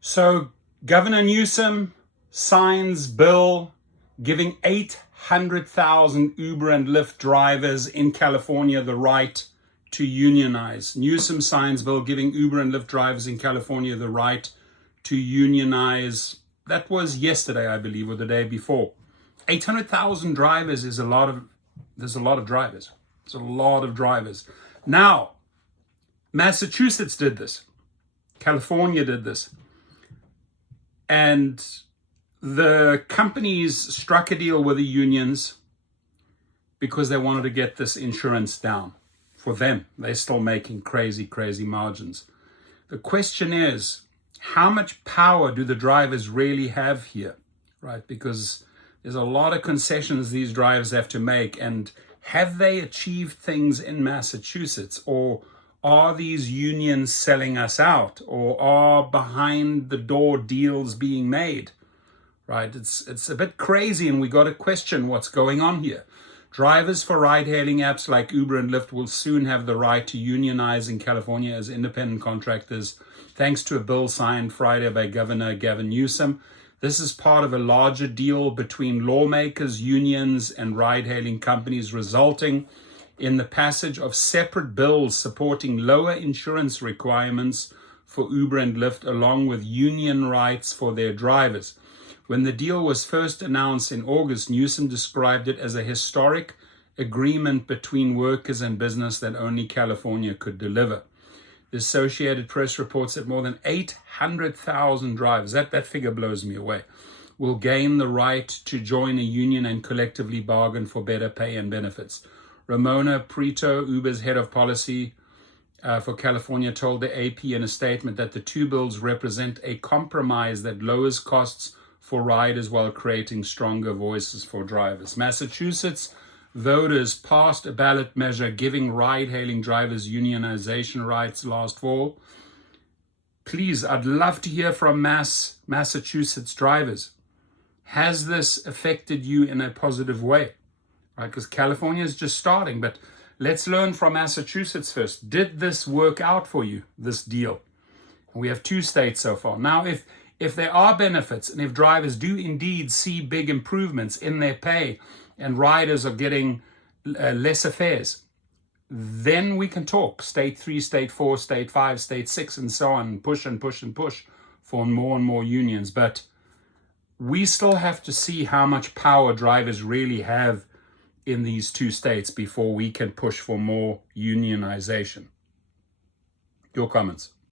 So Governor Newsom signs bill giving 800,000 Uber and Lyft drivers in California the right to unionize. Newsom signs bill giving Uber and Lyft drivers in California the right to unionize. That was yesterday, I believe, or the day before. 800,000 drivers is there's a lot of drivers. It's a lot of drivers. Now, Massachusetts did this. California did this. And the companies struck a deal with the unions because they wanted to get this insurance down. For them, they're still making crazy, crazy margins. The question is, how much power do the drivers really have here, right? Because there's a lot of concessions these drivers have to make. And have they achieved things in Massachusetts? Or are these unions selling us out? Or are behind the door deals being made? Right? It's a bit crazy, and we got to question what's going on here. Drivers for ride-hailing apps like Uber and Lyft will soon have the right to unionize in California as independent contractors, thanks to a bill signed Friday by Governor Gavin Newsom. This is part of a larger deal between lawmakers, unions, and ride-hailing companies, resulting in the passage of separate bills supporting lower insurance requirements for Uber and Lyft, along with union rights for their drivers. When the deal was first announced in August, Newsom described it as a historic agreement between workers and business that only California could deliver. The Associated Press reports that more than 800,000 drivers, that figure blows me away, will gain the right to join a union and collectively bargain for better pay and benefits. Ramona Prieto, Uber's head of policy for California, told the AP in a statement that the two bills represent a compromise that lowers costs for riders while creating stronger voices for drivers. Massachusetts voters passed a ballot measure giving ride-hailing drivers unionization rights last fall. Please, I'd love to hear from Massachusetts drivers. Has this affected you in a positive way? Right, because California is just starting, but let's learn from Massachusetts first. Did this work out for you, this deal? We have 2 states so far. Now, if there are benefits and if drivers do indeed see big improvements in their pay and riders are getting lesser fares, then we can talk state 3, state 4, state 5, state 6, and so on, push and push and push for more and more unions. But we still have to see how much power drivers really have in these 2 states before we can push for more unionization. Your comments.